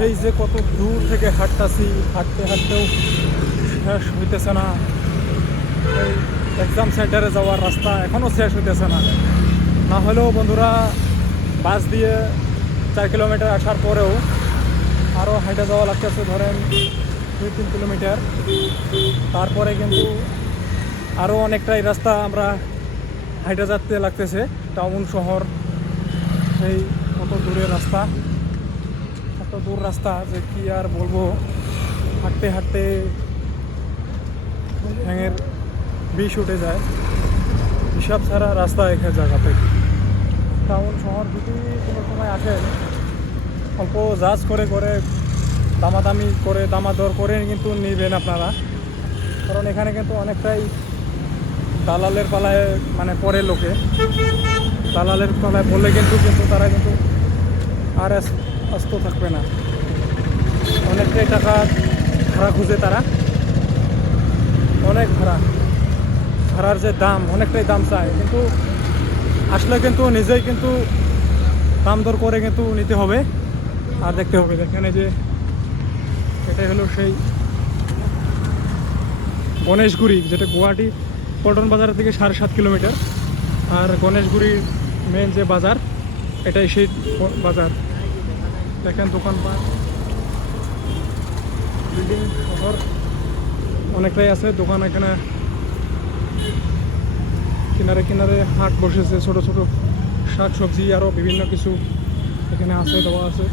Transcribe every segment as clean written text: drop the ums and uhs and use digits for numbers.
সেই যে কত দূর থেকে হাঁটতাছি, হাঁটতে হাঁটতেও শেষ হইতেছে না। এই এক্সাম সেন্টারে যাওয়ার রাস্তা এখনও শেষ হইতেছে না। না হলেও বন্ধুরা বাস দিয়ে 4 কিলোমিটার আসার পরেও আরও হাঁটে যাওয়া লাগতেছে, ধরেন 2-3 কিলোমিটার। তারপরে কিন্তু আরও অনেকটাই রাস্তা আমরা হাঁটে যেতে লাগতেছে। টাউন শহর সেই কত দূরের রাস্তা, কত দূর রাস্তা যে কি আর বলবো। হাঁটতে হাঁটতে ঠ্যাঙের বিষ উঠে যায়। হিসাব ছাড়া রাস্তা এক জায়গাতে। টাউন শহর যদি কোনো সময় আসেন, অল্প জাজ করে করে দামাদামি করে দামাদর করে কিন্তু নেবেন আপনারা, কারণ এখানে কিন্তু অনেকটাই দালালের পালায় মানে পরে লোকে দালালের পালায় বললে কিন্তু তারা কিন্তু আর আস্ত থাকবে না। অনেকটাই টাকা ভাড়া খুঁজে তারা, অনেক ভাড়ার যে দাম অনেকটাই দাম চায়, কিন্তু আসলে কিন্তু নিজেই কিন্তু দাম দর করে কিন্তু নিতে হবে আর দেখতে হবে। এখানে যে এটাই হলো সেই গণেশগুড়ি, যেটা গুয়াহাটি পল্টন বাজার থেকে 7.5 কিলোমিটার। আর গণেশগুড়ির মেন যে বাজার, এটাই সেই বাজার। দেখেন দোকানপাট, বিল্ডিং শহর অনেকটাই আছে দোকান। এখানে কিনারে কিনারে হাট বসেছে, ছোট ছোট শাক সবজি আরও বিভিন্ন কিছু এখানে আছে, দেওয়া আছে,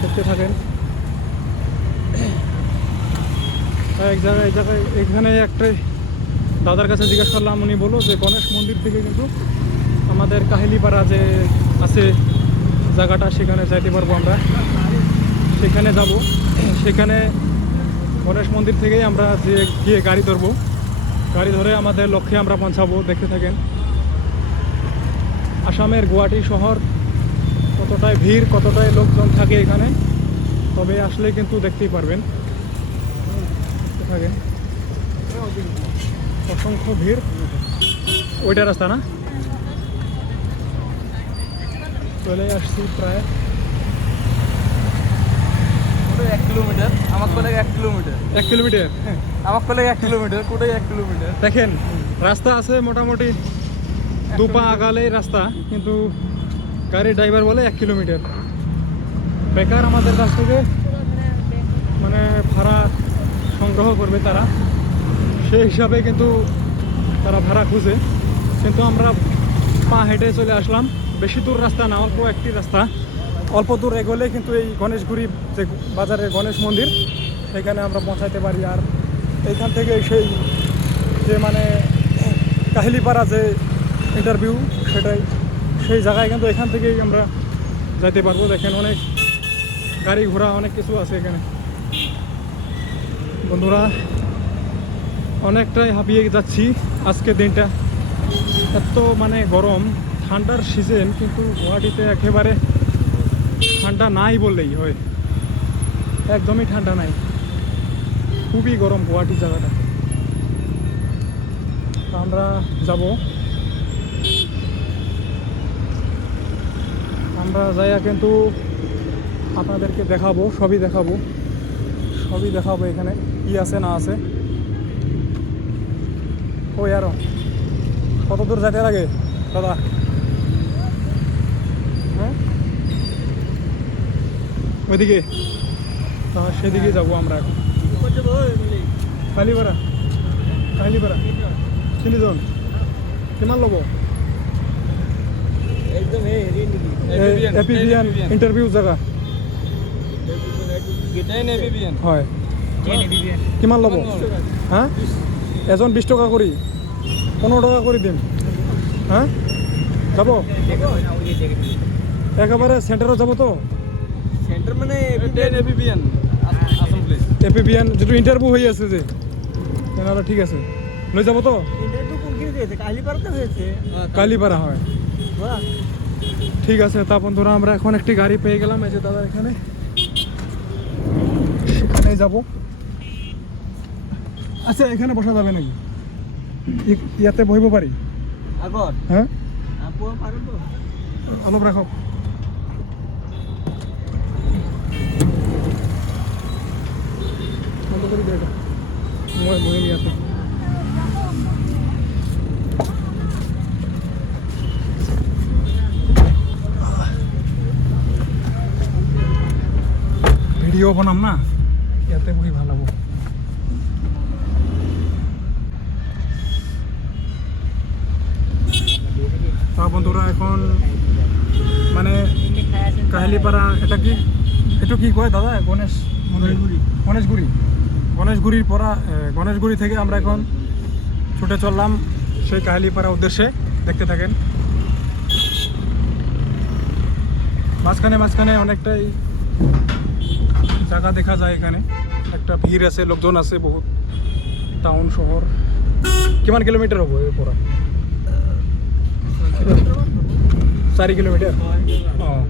দেখতে থাকেন। এক জায়গায় এখানে একটা দাদার কাছে জিজ্ঞাসা করলাম, উনি বললো যে গণেশ মন্দির থেকে কিন্তু আমাদের কাহিলিপাড়া যে আছে জায়গাটা, সেখানে যাইতে পারবো আমরা, সেখানে যাব। সেখানে গণেশ মন্দির থেকেই আমরা যে গিয়ে গাড়ি ধরবো, গাড়ি ধরে আমাদের লক্ষ্যে আমরা পৌঁছাবো। দেখতে থাকেন। আসামের গুয়াহাটি শহর কতটাই ভিড়, কতটাই লোকজন থাকে এখানে, তবে আসলে কিন্তু দেখতেই পারবেন। দেখতে থাকেন, অসংখ্য ভিড়। ওইটা রাস্তা না, চলে আসছি প্রায় 1 কিলোমিটার। আমার কলেজ 1 কিলোমিটার। 1 কিলোমিটার। হ্যাঁ, আমার কলেজ 1 কিলোমিটার। কোথায় 1 কিলোমিটার? দেখেন রাস্তা আছে মোটামুটি 2 পা আগালেই রাস্তা, কিন্তু গাড়ির ড্রাইভার বলে 1 কিলোমিটার। বেকার আমাদের কাছ থেকে মানে ভাড়া সংগ্রহ করবে তারা, সেই হিসাবে কিন্তু তারা ভাড়া খুঁজে। কিন্তু আমরা পা হেঁটে চলে আসলাম। বেশি দূর রাস্তা না, অল্প একটি রাস্তা। অল্প দূর এগোলে কিন্তু এই গণেশগুড়ি যে বাজারের গণেশ মন্দির, সেখানে আমরা পৌঁছাইতে পারি। আর এইখান থেকে সেই যে মানে কাহিলিপাড়া যে ইন্টারভিউ, সেটাই সেই জায়গায় কিন্তু এখান থেকেই আমরা যাইতে পারবো। দেখেন অনেক গাড়ি ঘোড়া অনেক কিছু আছে এখানে। বন্ধুরা অনেকটাই হাঁপিয়ে যাচ্ছি আজকের দিনটা। এত মানে গরম, ঠান্ডার সিজন, কিন্তু গুয়াহাটিতে একেবারে ঠান্ডা নাই বললেই হয়। একদমই ঠান্ডা নাই, খুবই গরম গুয়াহাটি জায়গাটা। আমরা যাব, আমরা যাইয়া কিন্তু আপনাদেরকে দেখাবো, সবই দেখাবো এখানে কি আছে না আছে। ওই আরো কত দূর যেতে লাগে দাদা? হ্যাঁ, ওইদিকে, সেদিকে যাবো আমরা এখন। কাহিলিপাড়া তিনিজন কিমান ল'ব? এপিবিএন ইণ্টাৰভিউ জেগা হয়। কিমান ল'ব? হা, এজন 20 টকা কৰি, 15 টকা কৰি দিম। হা, যাব একেবাৰে চেণ্টাৰত যাব তো? সেন্টার মানে এপিবিএন আসাম প্লেস। এপিবিএন যিটো ইণ্টাৰভিউ হৈ আছে যে, তেনেহ'লে ঠিক আছে, লৈ যাব তো? ইন্টারভিউ কোনখানে হয়েছে? কাহিলিপাড়াতে হয়েছে। কাহিলিপাড়া হয়। বাহ, ঠিক আছে। তা বন্ধুরা আমরা এখন একটি গাড়ি পেয়ে গেলাম, এই যে দাদা এখানে, সেখানেই যাব। আচ্ছা, এখানে বসা যাবে নাকি? ইয়াতে বহিব পাৰি? আগত হ্যাঁ, আপু পারবো। অলপ ৰাখক। ভিডিও বনাম না, ইয়াতে বহি ভাল হ'ব। বন্ধুরা এখন মানে কাহিলিপাড়া, এটা কি, এটা কি কয় দাদা? গণেশগুড়ির পরা গণেশগুড়ি থেকে আমরা এখন ছুটে চললাম সেই কাহিলিপাড়া উদ্দেশ্যে। দেখতে থাকেন। মাঝখানে অনেকটাই জায়গা দেখা যায়। এখানে একটা ভিড় আছে, লোকজন আছে বহুত। টাউন শহর কিমান কিলোমিটার হবো এর পরা? 4 কিলোমিটার। অঁ,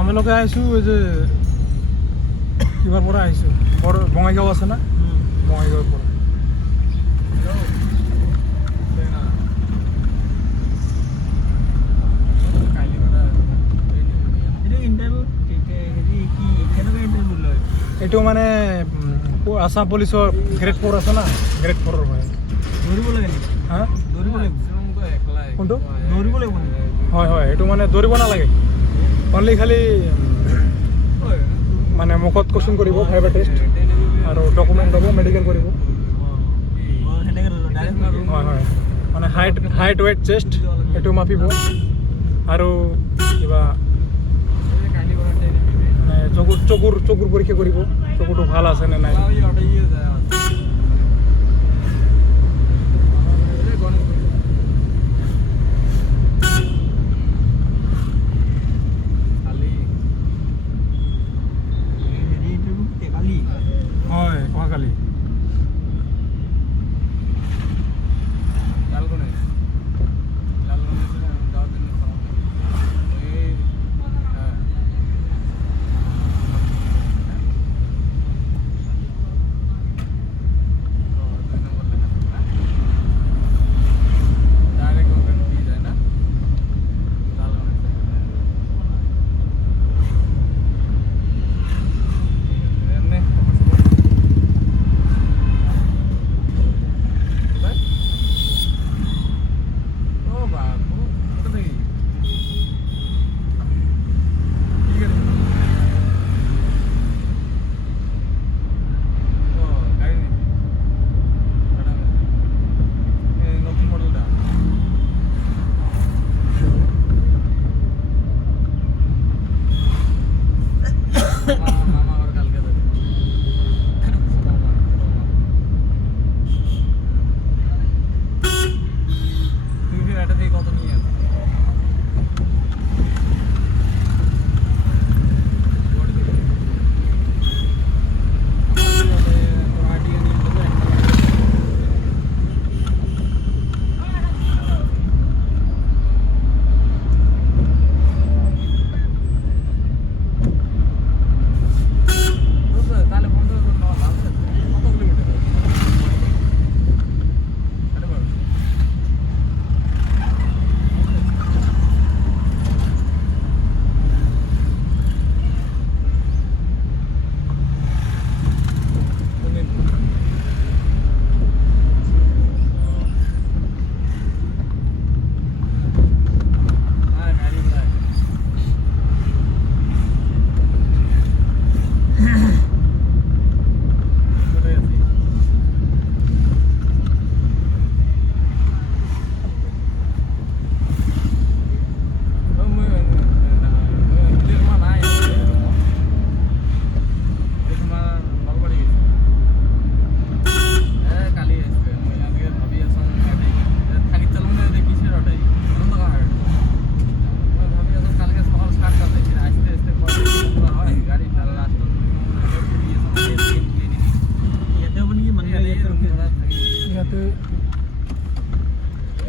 আমি লোকে আহিছোঁ এই যে কিবাৰ পৰা আহিছোঁ, বঙাইগাঁও আছে না, বঙাইগাঁৱৰ পৰা। এইটো মানে আসাম পুলিচৰ গ্ৰেড 4 আছে না, গ্ৰেড 4 হয়। দৌৰিব লাগে নেকি? হা, দৌৰিব লাগিব। কোনটো? দৌৰিব লাগিব। হয় হয়, এইটো মানে দৌৰিব নালাগে, অনলি খালি মানে মুখত কোশ্চিন কৰিব, ফাইবাৰ টেষ্ট আৰু ডকুমেণ্ট ল'ব, মেডিকেল কৰিব। হয় হয়, মানে হাইট ৱেইট চেষ্ট এইটো মাপিব আৰু কিবা মানে চকুৰ পৰীক্ষা কৰিব, চকুটো ভাল আছে নে নাই। হয়, অহাকালি।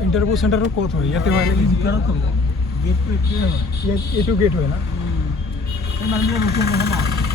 ইণ্টাৰভিউ চেণ্টাৰটো ক'ত হয় ইয়াতে হয় নেকি ভিতৰত হ'ব গেটটো একেই হয় এইটো গেট হয় না এই মানুহবিলাক ৰখিব নহয় না